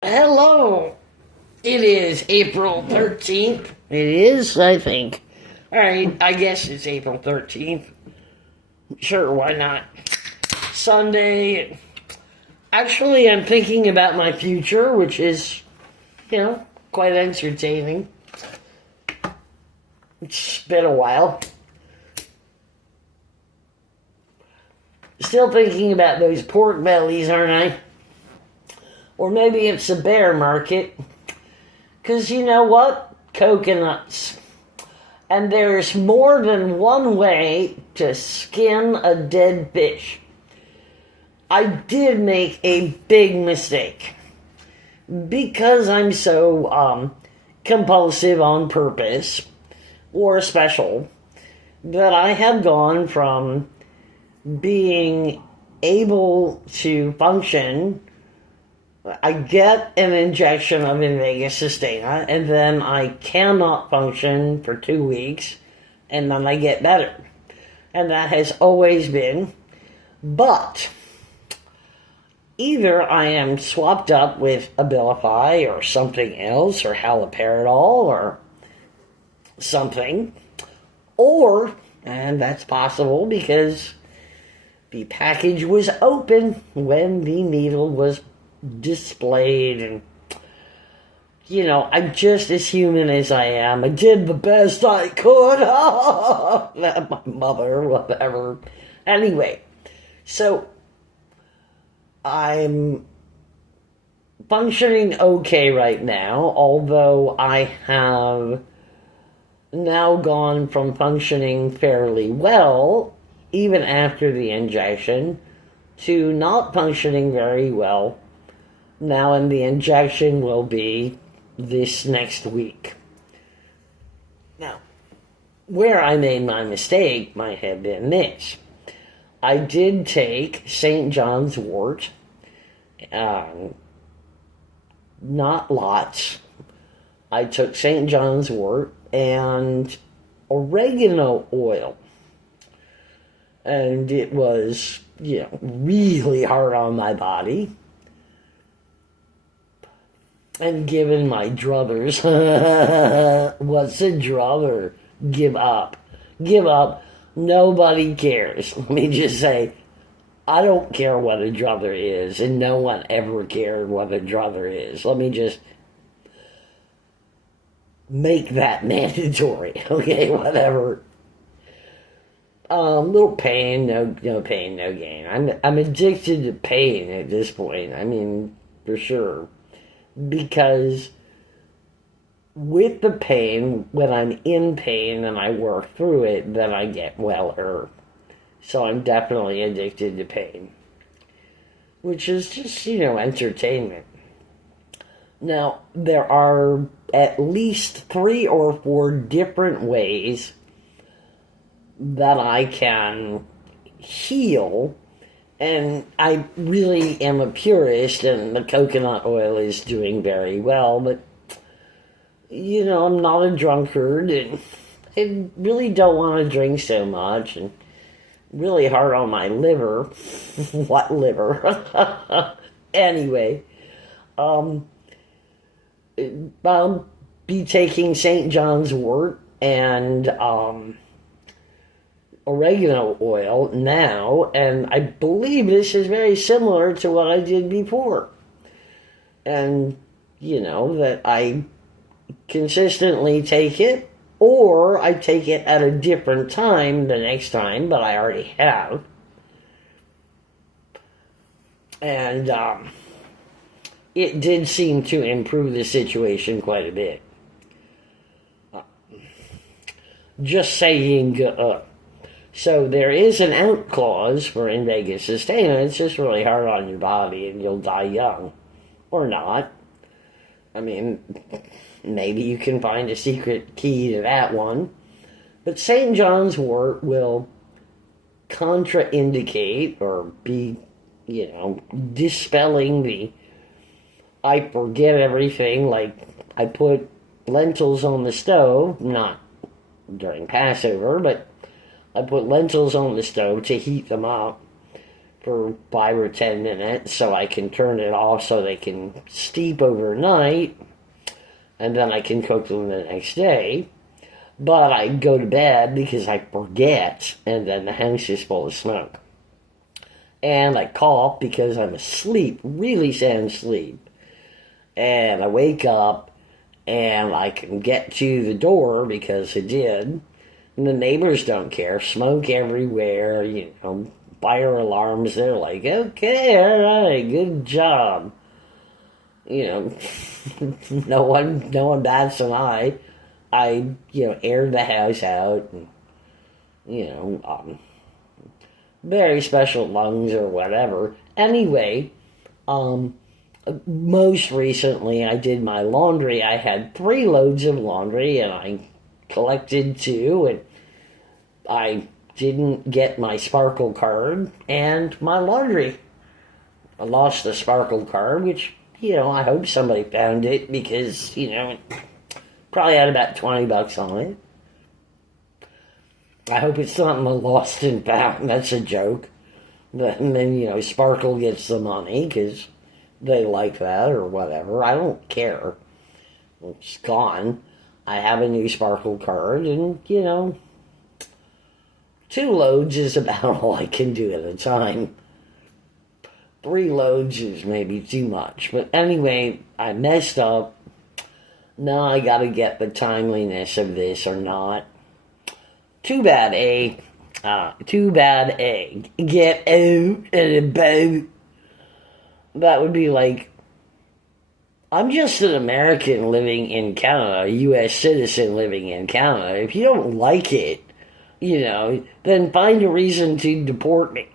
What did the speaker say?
Hello. It is April 13th. It is, I think. Alright, I guess it's April 13th. Sure, why not? Sunday. Actually, I'm thinking about my future, which is, quite entertaining. It's been a while. Still thinking about those pork bellies, aren't I? Or maybe it's a bear market. Because you know what? Coconuts. And there's more than one way to skin a dead fish. I did make a big mistake. Because I'm so compulsive on purpose, or special, that I have gone from being able to function. I get an injection of Invega Sustaina, and then I cannot function for 2 weeks, and then I get better. And that has always been. But either I am swapped up with Abilify or something else, or haloperidol, or something, or, and that's possible because the package was open when the needle was displayed, and I'm just as human as I am. I did the best I could. My mother, whatever. Anyway, so I'm functioning okay right now, although I have now gone from functioning fairly well, even after the injection, to not functioning very well now, and the injection will be this next week. Now, where I made my mistake might have been this. I did take St. John's wort, not lots. I took St. John's wort and oregano oil. And it was, really hard on my body. And given my druthers, what's a druther? Give up. Give up. Nobody cares. Let me just say, I don't care what a druther is, and no one ever cared what a druther is. Let me just make that mandatory. Okay, whatever. Little pain, no pain, no gain. I'm addicted to pain at this point. I mean, for sure. Because with the pain, when I'm in pain and I work through it, then I get weller. So I'm definitely addicted to pain. Which is just, entertainment. Now, there are at least 3 or 4 different ways that I can heal. And I really am a purist, and the coconut oil is doing very well, but, I'm not a drunkard, and I really don't want to drink so much, and really hard on my liver. What liver? Anyway, I'll be taking St. John's wort and, oregano oil now, and I believe this is very similar to what I did before. And, that I consistently take it, or I take it at a different time the next time, but I already have. And, it did seem to improve the situation quite a bit. Just saying, so there is an out clause for Invega Sustaina. It's just really hard on your body, and you'll die young. Or not. I mean, maybe you can find a secret key to that one. But St. John's wort will contraindicate or be, dispelling the I forget everything. Like, I put lentils on the stove, not during Passover, but I put lentils on the stove to heat them up. for 5 or 10 minutes so I can turn it off so they can steep overnight, and then I can cook them the next day. But I go to bed because I forget, and then the house is full of smoke. And I cough because I'm asleep, really sound asleep. And I wake up, and I can get to the door because I did. And the neighbors don't care. Smoke everywhere, fire alarms. They're like, okay, all right, good job. No one bats an eye. I, aired the house out, and, very special lungs or whatever. Anyway, most recently I did my laundry. I had 3 loads of laundry, and I collected 2, and I didn't get my Sparkle card and my laundry. I lost the Sparkle card, which, I hope somebody found it because, probably had about $20 on it. I hope it's not lost and found. That's a joke. And then, Sparkle gets the money because they like that or whatever. I don't care. It's gone. I have a new Sparkle card, and, 2 loads is about all I can do at a time. 3 loads is maybe too much. But anyway, I messed up. Now I gotta get the timeliness of this or not. Too bad, eh? Too bad, eh? Get out and about. That would be like, I'm just an American living in Canada, a U.S. citizen living in Canada. If you don't like it, then find a reason to deport me.